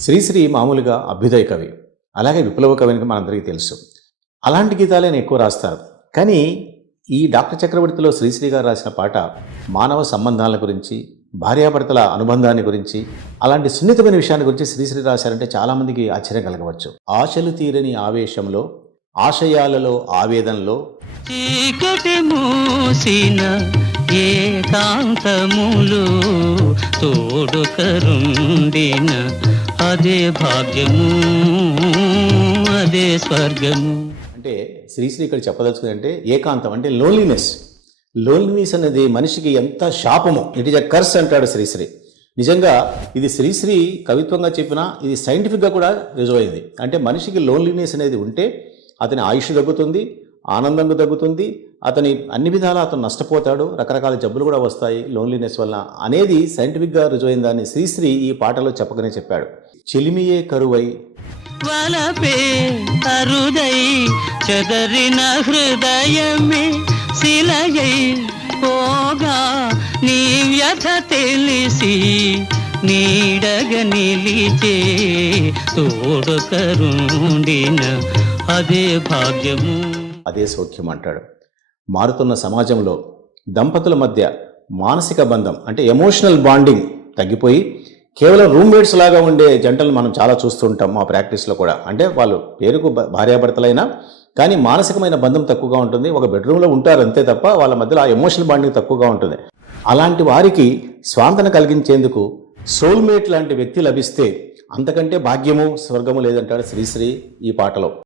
శ్రీశ్రీ మామూలుగా అభ్యుదయ కవి. అలాగే విప్లవ కవి అని మనందరికీ తెలుసు. అలాంటి గీతాలే ఎక్కువ రాస్తారు కానీ ఈ డాక్టర్ చక్రవర్తిలో శ్రీశ్రీ గారు రాసిన పాట మానవ సంబంధాల గురించి భార్యాభర్తల అనుబంధాన్ని గురించి అలాంటి సున్నితమైన విషయాన్ని గురించి శ్రీశ్రీ రాశారంటే చాలామందికి ఆశ్చర్యం కలగవచ్చు. ఆశలు తీరని ఆవేశంలో ఆశయాలలో ఆవేదనలో చీకటి మూసిన ఏకాంతములు తోడు కరుండిన అదే భాగ్యము అదే స్వర్గము. అంటే శ్రీశ్రీ ఇక్కడ చెప్పదలుచుకుంది అంటే ఏకాంతం అంటే లోన్లీనెస్ లోన్లీనెస్ అనేది మనిషికి ఎంత శాపము. ఇట్ ఈజ్ అ కర్స్ అంటాడు శ్రీశ్రీ. నిజంగా ఇది శ్రీశ్రీ కవిత్వంగా చెప్పినా ఇది సైంటిఫిక్గా కూడా రిజర్వ్ అయింది. అంటే మనిషికి లోన్లీనెస్ అనేది ఉంటే అతని ఆయుష్ తగ్గుతుంది ఆనందం తగ్గుతుంది అతని అన్ని విధాలా అతను నష్టపోతాడు రకరకాల జబ్బులు కూడా వస్తాయి. లోన్లీనెస్ వల్ల అనేది సైంటిఫిక్గా రుజువైందని శ్రీశ్రీ ఈ పాటలో చెప్పకనే చెప్పాడు. చెలిమియే కరువై. వలపే అరుదై చెదరిన హృదయమే శిలయై పోగా నీ వ్యథ తెలిసి నీడగ నిలిచే తోడు కరుండిన అదే భాగ్యము. అదే సౌఖ్యం అంటాడు. మారుతున్న సమాజంలో దంపతుల మధ్య మానసిక బంధం అంటే ఎమోషనల్ బాండింగ్ తగ్గిపోయి కేవలం రూమ్మేట్స్ లాగా ఉండే జంటలు మనం చాలా చూస్తుంటాం మా ప్రాక్టీస్లో కూడా. అంటే వాళ్ళు పేరుకు భ- భార్యాభర్తలైనా కానీ మానసికమైన బంధం తక్కువగా ఉంటుంది. ఒక బెడ్రూమ్లో ఉంటారు అంతే తప్ప వాళ్ళ మధ్యలో ఆ ఎమోషనల్ బాండింగ్ తక్కువగా ఉంటుంది. అలాంటి వారికి స్వాంతన కలిగించేందుకు సోల్మేట్ లాంటి వ్యక్తి లభిస్తే అంతకంటే భాగ్యము స్వర్గము లేదంటాడు శ్రీశ్రీ ఈ పాటలో.